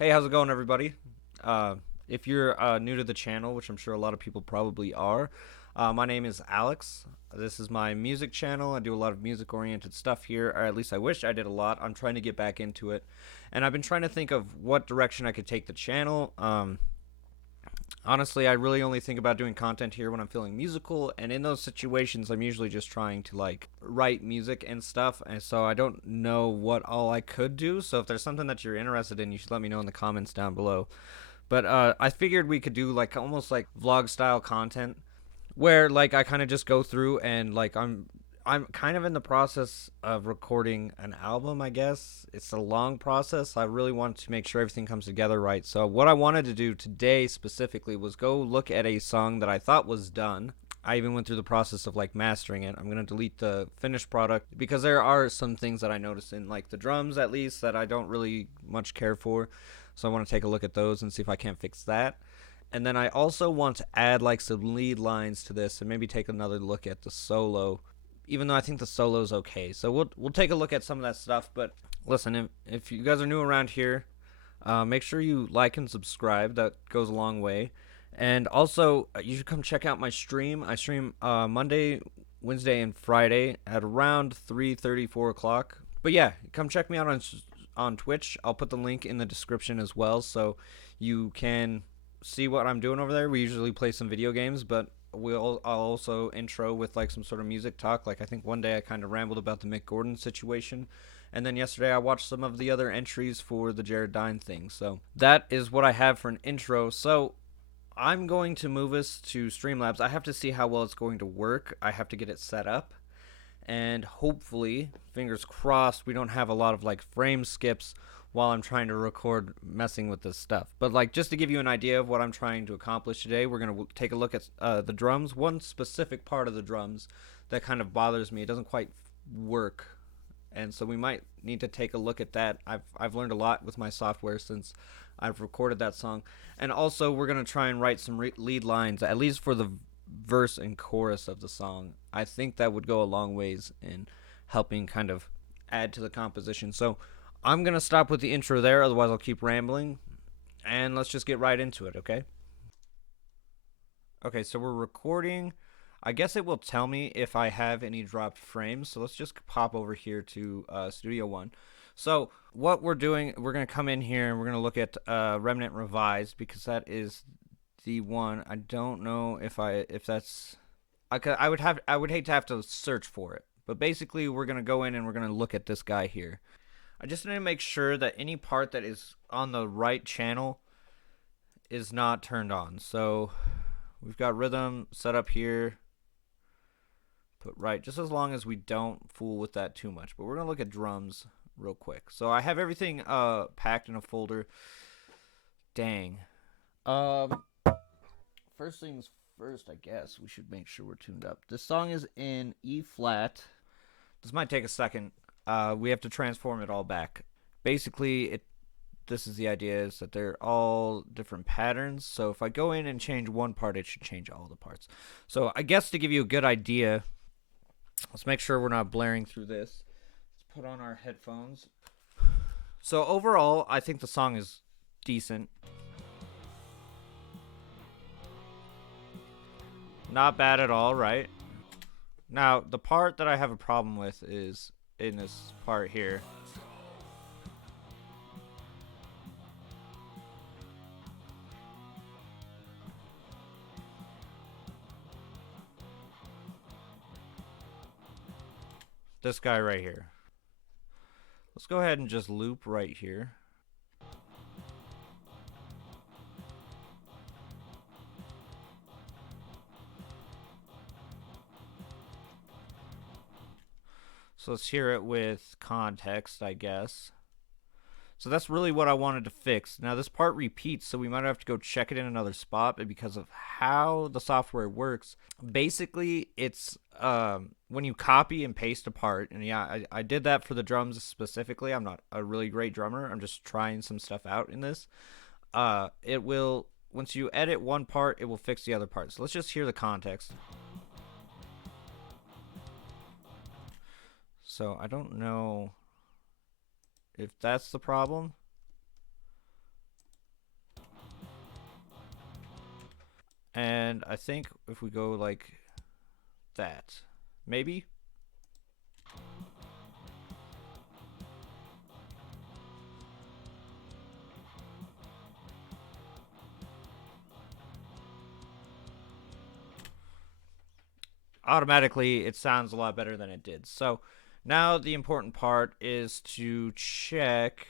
Hey, how's it going, everybody? Uh, if you're new to the channel, which I'm sure a lot of people probably are, my name is Alex. This is my music channel. I do a lot of music-oriented stuff here, or at least I wish I did a lot. I'm trying to get back into it, and I've been trying to think of what direction I could take the channel. Honestly, I really only think about doing content here when I'm feeling musical, and in those situations, I'm usually just trying to like write music and stuff, and so I don't know what all I could do. So if there's something that you're interested in, you should let me know in the comments down below. But I figured we could do like almost like vlog style content where like I kind of just go through and like I'm kind of in the process of recording an album, I guess. It's a long process. I really want to make sure everything comes together right. So what I wanted to do today specifically was go look at a song that I thought was done. I even went through the process of like mastering it. I'm going to delete the finished product because there are some things that I noticed in like the drums at least that I don't really much care for. So I want to take a look at those and see if I can't fix that. And then I also want to add like some lead lines to this and maybe take another look at the solo, even though I think the solo's okay. So we'll take a look at some of that stuff. But listen, if you guys are new around here, make sure you like and subscribe. That goes a long way. And also, you should come check out my stream. I stream Monday, Wednesday, and Friday at around 3:30, 4 o'clock. But yeah, come check me out on Twitch. I'll put the link in the description as well, so you can see what I'm doing over there. We usually play some video games, but I'll also intro with like some sort of music talk. Like I think one day I kind of rambled about the Mick Gordon situation, and then yesterday I watched some of the other entries for the Jared Dine thing. So that is what I have for an intro. So I'm going to move us to Streamlabs. I have to see how well it's going to work. I have to get it set up, and hopefully, fingers crossed, we don't have a lot of like frame skips while I'm trying to record messing with this stuff. But like just to give you an idea of what I'm trying to accomplish today, we're going to take a look at the drums. One specific part of the drums that kind of bothers me, it doesn't quite work, and so we might need to take a look at that. I've learned a lot with my software since I've recorded that song. And also we're going to try and write some lead lines, at least for the verse and chorus of the song. I think that would go a long ways in helping kind of add to the composition. So I'm going to stop with the intro there, otherwise I'll keep rambling. And let's just get right into it, okay? Okay, so we're recording. I guess it will tell me if I have any dropped frames. So let's just pop over here to Studio One. So what we're doing, we're going to come in here and we're going to look at Remnant Revised, because that is the one. I don't know if that's I would hate to have to search for it. But basically we're going to go in and we're going to look at this guy here. I just need to make sure that any part that is on the right channel is not turned on. So we've got rhythm set up here. Put right, just as long as we don't fool with that too much. But we're going to look at drums real quick. So I have everything packed in a folder. Dang. First things first, I guess we should make sure we're tuned up. This song is in E flat. This might take a second. We have to transform it all back. Basically, this is the idea, is that they're all different patterns. So if I go in and change one part, it should change all the parts. So I guess to give you a good idea, let's make sure we're not blaring through this. Let's put on our headphones. So overall, I think the song is decent. Not bad at all, right? Now, the part that I have a problem with is in this part here. This guy right here. Let's go ahead and just loop right here. So let's hear it with context, I guess. So that's really what I wanted to fix. Now this part repeats, so we might have to go check it in another spot, but because of how the software works, basically it's when you copy and paste a part, and yeah, I did that for the drums specifically. I'm not a really great drummer. I'm just trying some stuff out in this. It will, once you edit one part, it will fix the other part. So let's just hear the context. So I don't know if that's the problem. And I think if we go like that, maybe. Automatically it sounds a lot better than it did. So now the important part is to check.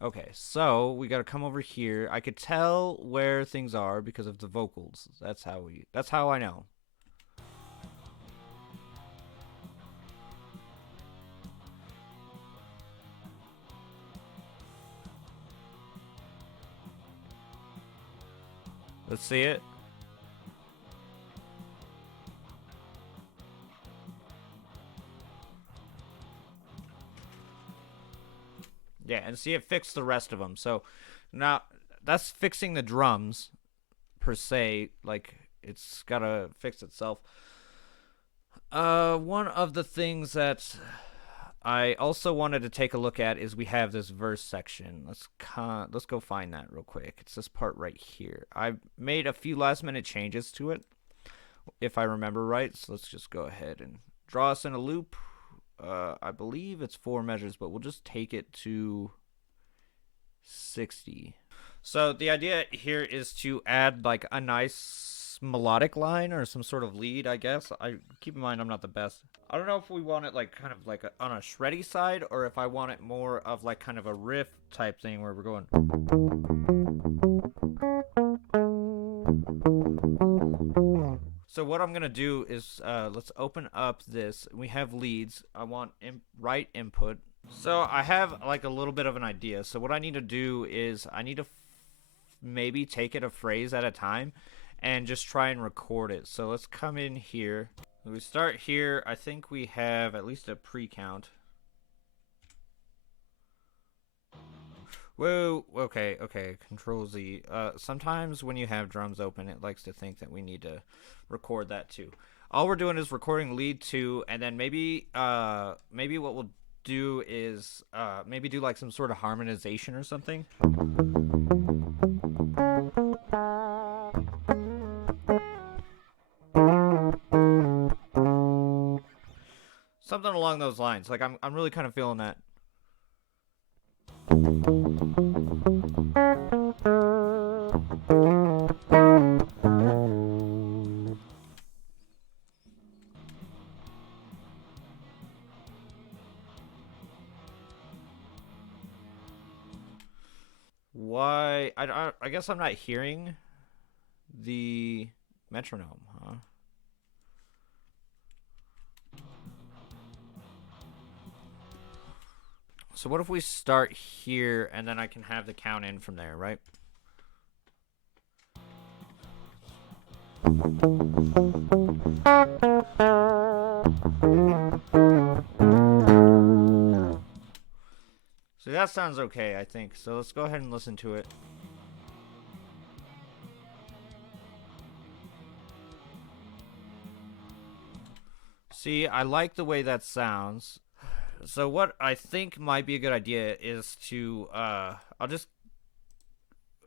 Okay, so we got to come over here. I could tell where things are because of the vocals. That's how I know. Let's see it. Yeah, and see it fixed the rest of them. So now that's fixing the drums per se. Like it's gotta fix itself. One of the things that I also wanted to take a look at is we have this verse section. Let's go find that real quick. It's this part right here. I made a few last minute changes to it, if I remember right. So let's just go ahead and draw us in a loop. I believe it's 4 measures, but we'll just take it to 60. So the idea here is to add like a nice melodic line or some sort of lead, I guess. I keep in mind I'm not the best. I don't know if we want it like kind of like on a shreddy side or if I want it more of like kind of a riff type thing where we're going. So what I'm gonna do is let's open up this. We have leads. I want right input. So I have like a little bit of an idea. So what I need to do is I need to maybe take it a phrase at a time and just try and record it. So let's come in here. We start here. I think we have at least a pre-count. Whoa, okay, Control Z. Sometimes when you have drums open, it likes to think that we need to record that too. All we're doing is recording lead 2, and then maybe what we'll do is maybe do like some sort of harmonization or something. Something along those lines. Like I'm really kind of feeling that. Why? I guess I'm not hearing the metronome, huh? So what if we start here and then I can have the count in from there, right? So that sounds okay, I think. So let's go ahead and listen to it. See, I like the way that sounds. So what I think might be a good idea is to I'll just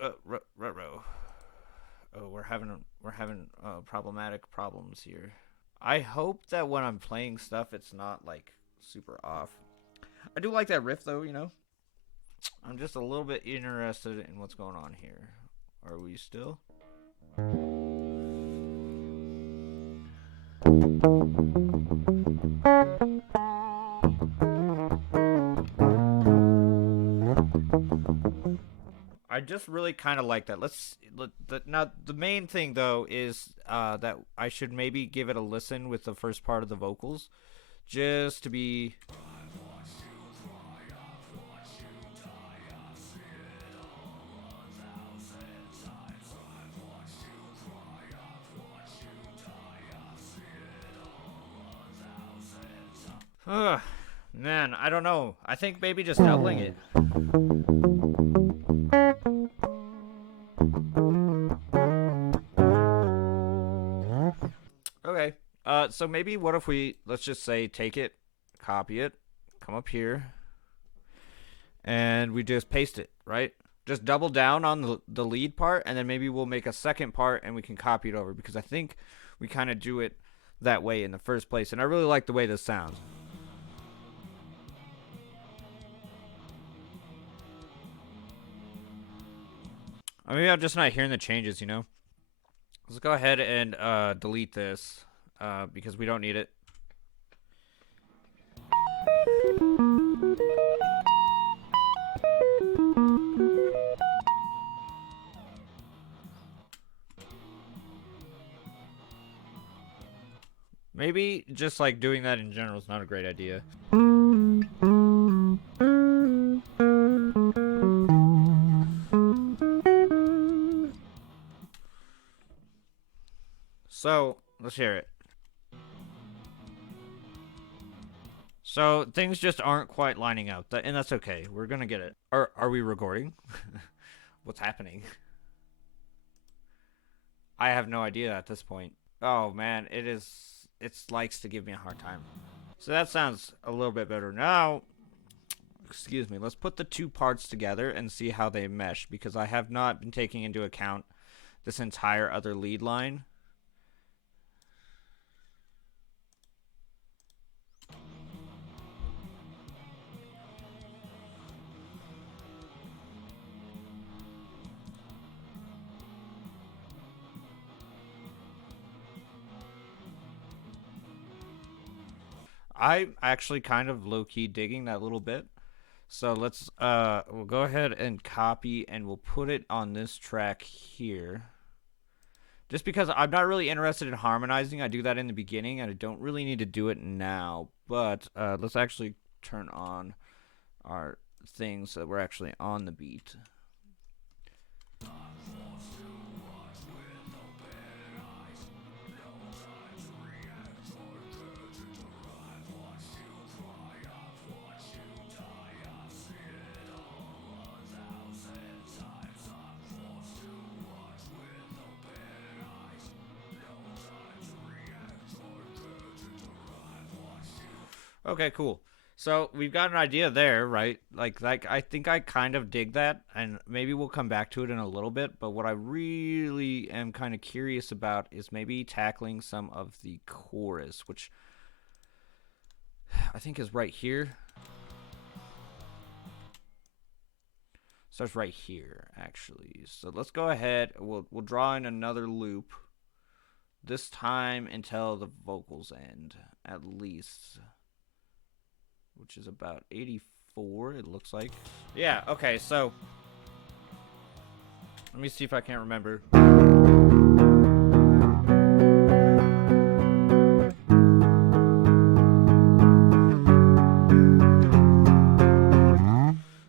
oh, we're having problematic problems here. I hope that when I'm playing stuff it's not like super off. I do like that riff though, you know. I'm just a little bit interested in what's going on here. Are we still? I just really kind of like that. Now the main thing though is that I should maybe give it a listen with the first part of the vocals, just to be. Man, I don't know. I think maybe just doubling it. Okay. So maybe what if let's just say take it, copy it, come up here, and we just paste it, right? just double down on the lead part, and then maybe we'll make a second part and we can copy it over, because I think we kind of do it that way in the first place, and I really like the way this sounds. Maybe I'm just not hearing the changes, you know? Let's go ahead and delete this because we don't need it. Maybe just like doing that in general is not a great idea. So, let's hear it. So, things just aren't quite lining up, and that's okay. We're gonna get it. Are we recording? What's happening? I have no idea at this point. Oh man, it likes to give me a hard time. So that sounds a little bit better. Now, excuse me, let's put the two parts together and see how they mesh, because I have not been taking into account this entire other lead line. I'm actually kind of low-key digging that little bit. So let's we'll go ahead and copy, and we'll put it on this track here. Just because I'm not really interested in harmonizing. I do that in the beginning, and I don't really need to do it now. But let's actually turn on our thing so that we're actually on the beat. Okay, cool. So we've got an idea there, right? Like I think I kind of dig that, and maybe we'll come back to it in a little bit. But what I really am kind of curious about is maybe tackling some of the chorus, which I think is right here. Starts right here, actually. So let's go ahead. We'll draw in another loop. This time until the vocals end, at least. Which is about 84, it looks like. Yeah, okay, so let me see if I can't remember.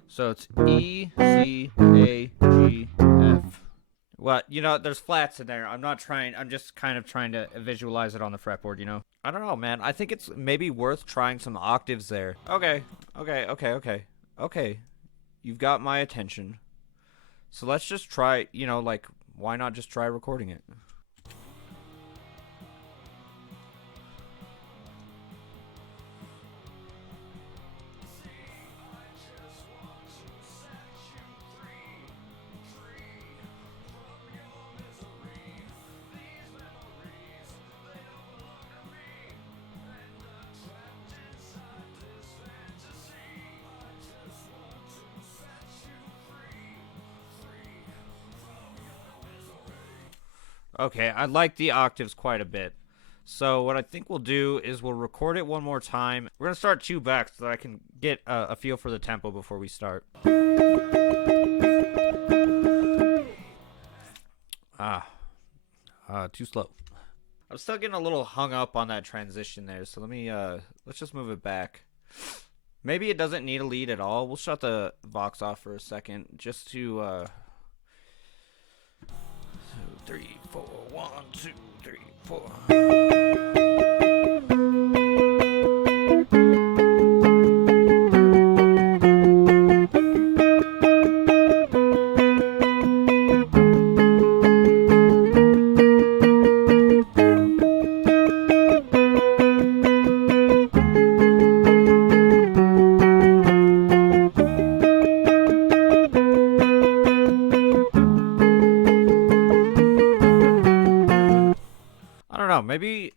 So it's E, C, A, G, F. Well, you know, there's flats in there. I'm just kind of trying to visualize it on the fretboard, you know? I don't know, man. I think it's maybe worth trying some octaves there. Okay. You've got my attention. So let's just try, you know, like, why not just try recording it? Okay, I like the octaves quite a bit. So what I think we'll do is we'll record it one more time. We're going to start two back so that I can get a feel for the tempo before we start. Too slow. I'm still getting a little hung up on that transition there, so let's just move it back. Maybe it doesn't need a lead at all. We'll shut the Vox off for a second just to 2, 3, 4, 1, 2, 3, 4. know, maybe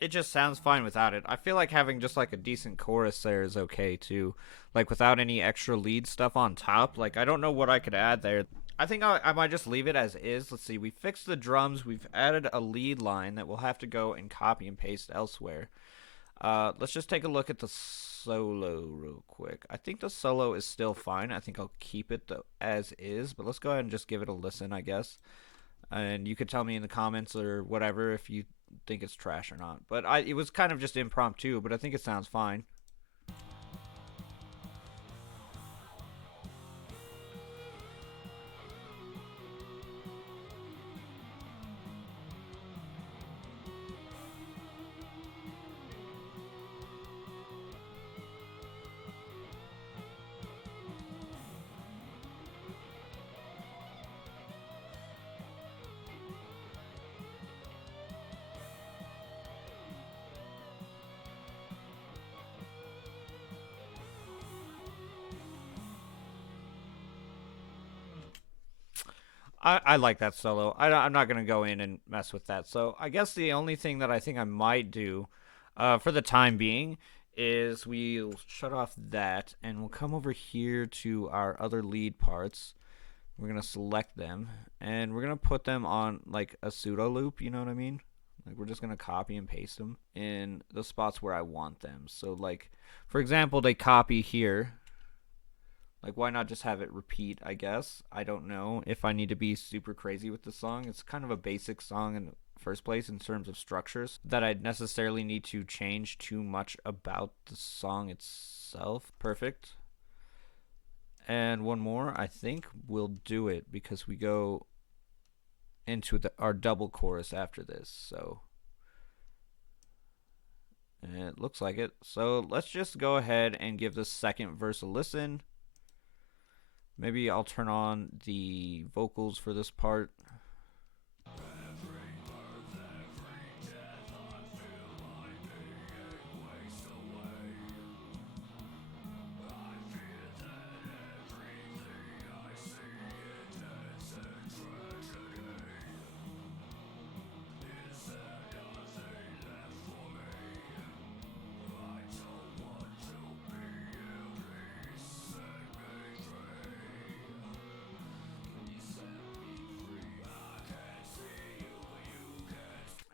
it just sounds fine without it. I feel like having just like a decent chorus there is okay too, like without any extra lead stuff on top. Like I don't know what I could add there. I think I might just leave it as is. Let's see. We fixed the drums. We've added a lead line that we'll have to go and copy and paste elsewhere. Let's just take a look at the solo real quick. I think the solo is still fine. I think I'll keep it as is, but let's go ahead and just give it a listen, I guess. And you could tell me in the comments or whatever if you think it's trash or not. But it was kind of just impromptu, but I think it sounds fine. I like that solo. I'm not going to go in and mess with that. So I guess the only thing that I think I might do for the time being is we'll shut off that and we'll come over here to our other lead parts. We're going to select them and we're going to put them on like a pseudo loop, you know what I mean? Like we're just going to copy and paste them in the spots where I want them. So like, for example, they copy here. Like, why not just have it repeat, I guess? I don't know if I need to be super crazy with the song. It's kind of a basic song in the first place in terms of structures that I'd necessarily need to change too much about the song itself. Perfect. And one more, I think we'll do it because we go into our double chorus after this. So, and it looks like it. So let's just go ahead and give the second verse a listen. Maybe I'll turn on the vocals for this part.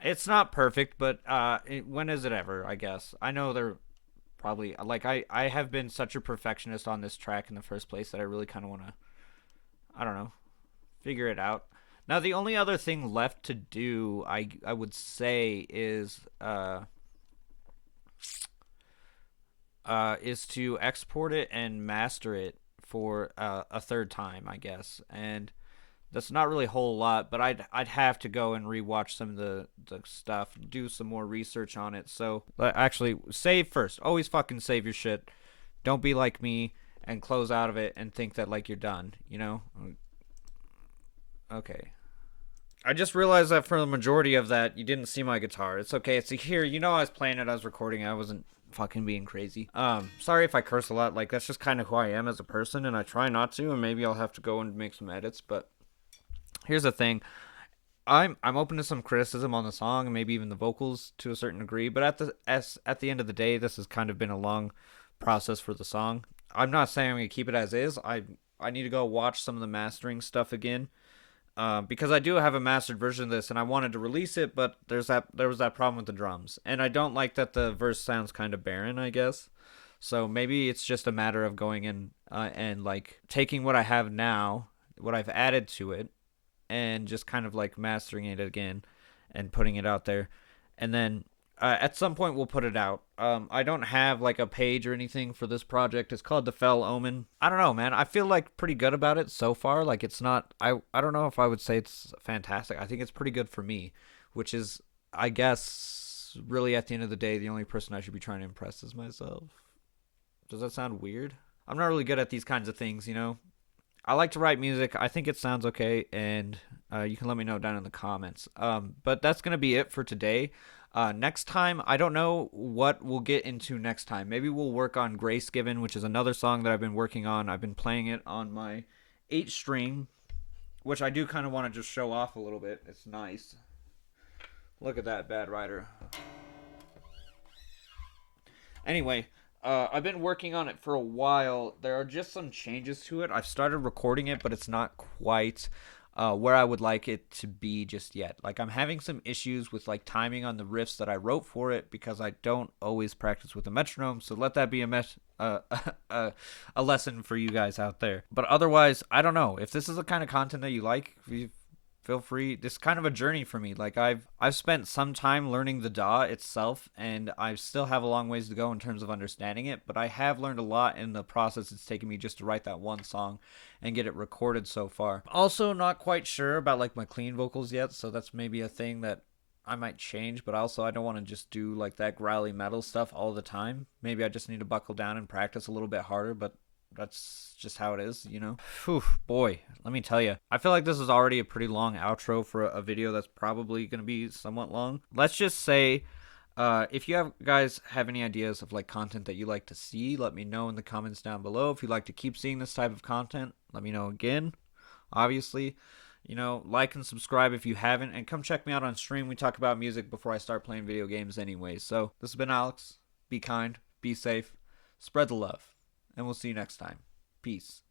It's not perfect, but when is it ever, I guess? I know they're probably like I have been such a perfectionist on this track in the first place that I really kind of want to, I don't know, figure it out. Now the only other thing left to do, I would say, is to export it and master it for a third time, I guess. And that's not really a whole lot, but I'd have to go and rewatch some of the stuff, do some more research on it. So actually, save first. Always fucking save your shit. Don't be like me and close out of it and think that like you're done. You know? Okay. I just realized that for the majority of that, you didn't see my guitar. It's okay. It's here. You know, I was playing it. I was recording. I wasn't fucking being crazy. Sorry if I curse a lot. Like that's just kind of who I am as a person, and I try not to. And maybe I'll have to go and make some edits, but. Here's the thing. I'm open to some criticism on the song and maybe even the vocals to a certain degree, but at the end of the day, this has kind of been a long process for the song. I'm not saying I'm gonna keep it as is. I need to go watch some of the mastering stuff again, because I do have a mastered version of this and I wanted to release it, but there was that problem with the drums, and I don't like that the verse sounds kind of barren, I guess. So maybe it's just a matter of going in and like taking what I have now, what I've added to it, and just kind of like mastering it again and putting it out there. And then at some point we'll put it out. I don't have like a page or anything for this project. It's called The Fell Omen. I don't know, man. I feel like pretty good about it so far. Like it's not, I don't know if I would say it's fantastic. I think it's pretty good for me, which is, I guess, really at the end of the day, the only person I should be trying to impress is myself. Does that sound weird? I'm not really good at these kinds of things, you know? I like to write music. I think it sounds okay, and you can let me know down in the comments. But that's going to be it for today. Next time, I don't know what we'll get into next time. Maybe we'll work on Grace Given, which is another song that I've been working on. I've been playing it on my 8-string, which I do kind of want to just show off a little bit. It's nice. Look at that, Bad Rider. Anyway, I've been working on it for a while. There are just some changes to it. I've started recording it, but it's not quite where I would like it to be just yet. Like I'm having some issues with like timing on the riffs that I wrote for it because I don't always practice with a metronome. So let that be a lesson for you guys out there. But otherwise, I don't know if this is the kind of content that you like. If you feel free. This is kind of a journey for me. Like I've spent some time learning the DAW itself, and I still have a long ways to go in terms of understanding it. But I have learned a lot in the process it's taken me just to write that one song and get it recorded so far. Also, not quite sure about like my clean vocals yet, so that's maybe a thing that I might change. But also, I don't want to just do like that growly metal stuff all the time. Maybe I just need to buckle down and practice a little bit harder. But that's just how it is, you know? Whew, boy, let me tell you. I feel like this is already a pretty long outro for a video that's probably going to be somewhat long. Let's just say, if you guys have any ideas of like content that you like to see, let me know in the comments down below. If you'd like to keep seeing this type of content, let me know again. Obviously, you know, like and subscribe if you haven't, and come check me out on stream. We talk about music before I start playing video games anyway. So, this has been Alex. Be kind, be safe, spread the love, and we'll see you next time. Peace.